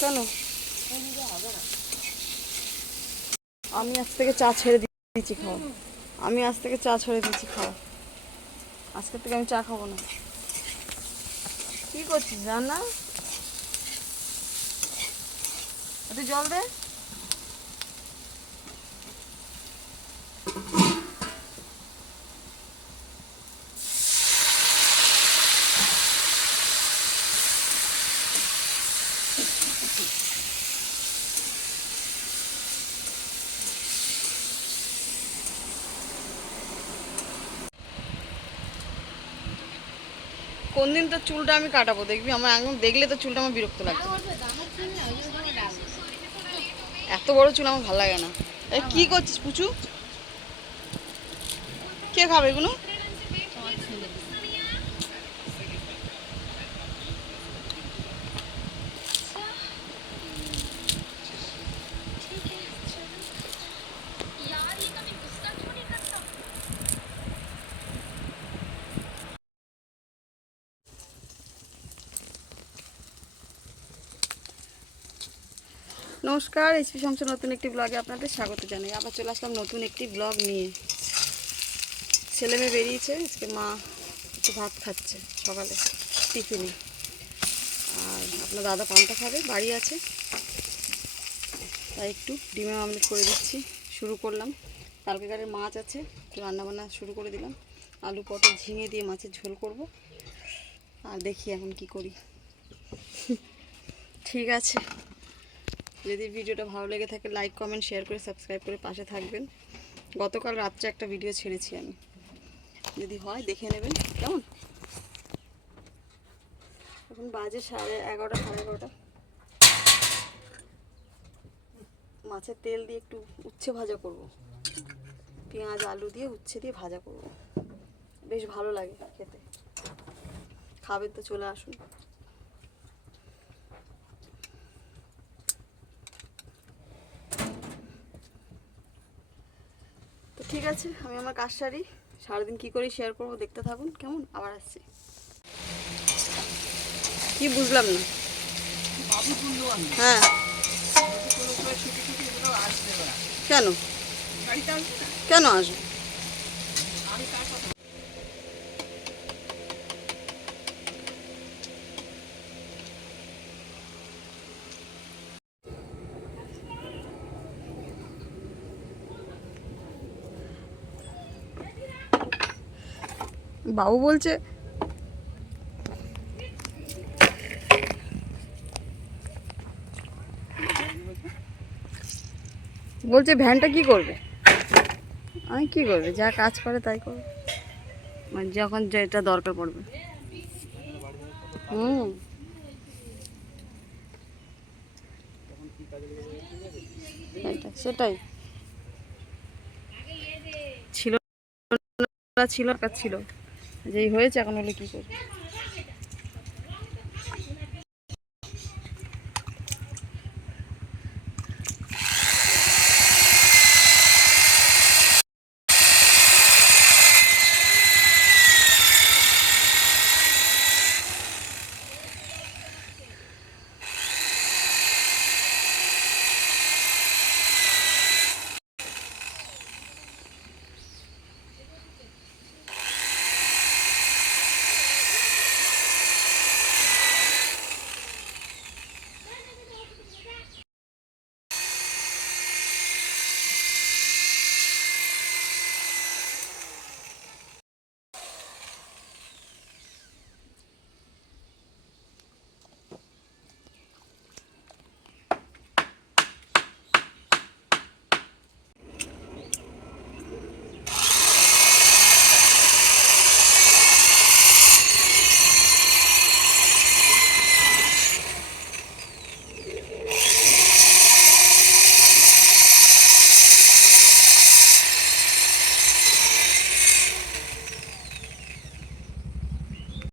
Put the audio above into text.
কেন আমি আজ থেকে চা ছেড়ে দিয়েছি খাওয়া। আমি আজ থেকে চা ছেড়ে দিয়েছি খাওয়া। আজকে থেকে আমি চা খাবো না। কি করছিস রান্না? একটু জল দে। কোন দিন তোর চুলটা আমি কাটাবো দেখবি। আমার একদম দেখলে তো চুলটা আমার বিরক্ত লাগছে। এত বড় চুল আমার ভালো লাগে না। কি করছিস পুচু? কে খাবে এগুলো? নমস্কার, এইচপি শামসুর নতুন একটি ব্লগে আপনাদের স্বাগত জানাই। আবার চলে আসলাম নতুন একটি ব্লগ নিয়ে। ছেলে মেয়ে বেরিয়েছে, আজকে মা একটু ভাত খাচ্ছে সকালে টিফিনে। আর আপনার দাদা পান্তা খাবে, বাড়ি আছে, তাই একটু ডিমের আমলেট করে দিচ্ছি। শুরু করলাম। কালকেকারের মাছ আছে, একটু রান্নাবান্না শুরু করে দিলাম। আলু পটল ঝিঙে দিয়ে মাছের ঝোল করব। আর দেখি এখন কি করি। ঠিক আছে, যদি ভিডিওটা ভালো লেগে থাকে লাইক কমেন্ট শেয়ার করে সাবস্ক্রাইব করে পাশে থাকবেন। গতকাল রাত্রে একটা ভিডিও ছেড়েছি আমি, যদি হয় দেখে নেবেন কেমন। এখন বাজে 11:30 সাড়ে 11:30। মাছের তেল দিয়ে একটু উচ্ছে ভাজা করব, পেঁয়াজ আলু দিয়ে উচ্ছে দিয়ে ভাজা করব, বেশ ভালো লাগে খেতে। খাবেন তো চলে আসুন। তো ঠিক আছে, আমি আমার কাজ সারি, সারাদিন কী করি শেয়ার করব, দেখতে থাকুন কেমন। আবার আসছি। কি বুঝলাম না। হ্যাঁ, কেন কেন আসবে? বাবু বলছে ভ্যানটা কি করবে? আমি কি করবে, যা কাজ করে তাই করবে, মানে যখন যেটা দরকার পড়বে। সেটাই ছিল ছিল কাজ ছিল, যেই হয়েছে এখন হলে কি করবে।